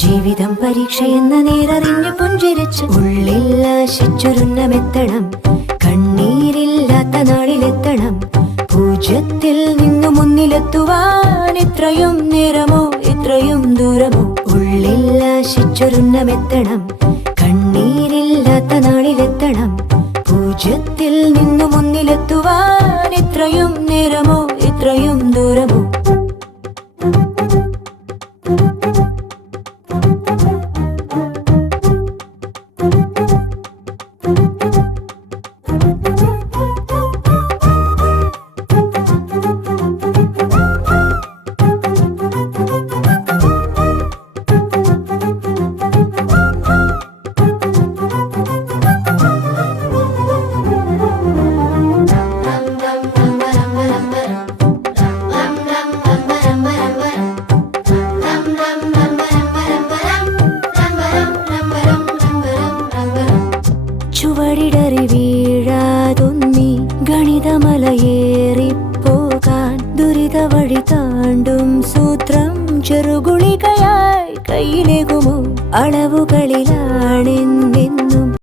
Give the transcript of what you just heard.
ജീവിതം പരീക്ഷയെന്ന നേരറിഞ്ഞു പുഞ്ചിരിച്ച് ഉള്ളിൽ ആശിച്ചൊരുന്നമെത്തണം. കണ്ണീരില്ലാത്ത നാളിലെത്തണം. പൂജ്യത്തിൽ നിന്നു മുന്നിലെത്തുവാൻ ഇത്രയും നേരമോ ഇത്രയും ദൂരമോ? ഉള്ളിൽ ആശിച്ചൊരുന്നമെത്തണം. കണ്ണീരില്ലാത്ത നാളിലെത്തണം. പൂജ്യത്തിൽ നിന്നു മുന്നിലെത്തുവാൻ ഇത്രയും നേരമോ ഇത്രയും ദൂരമോ? ചുവടിടറി വീഴാതൊന്നി ഗണിതമലയേറിപ്പോകാൻ ദുരിത വഴി താണ്ടും സൂത്രം ചെറുകുളികയായി കയ്യിലേകുമോ? അളവുകളിലാണെന്നെന്നും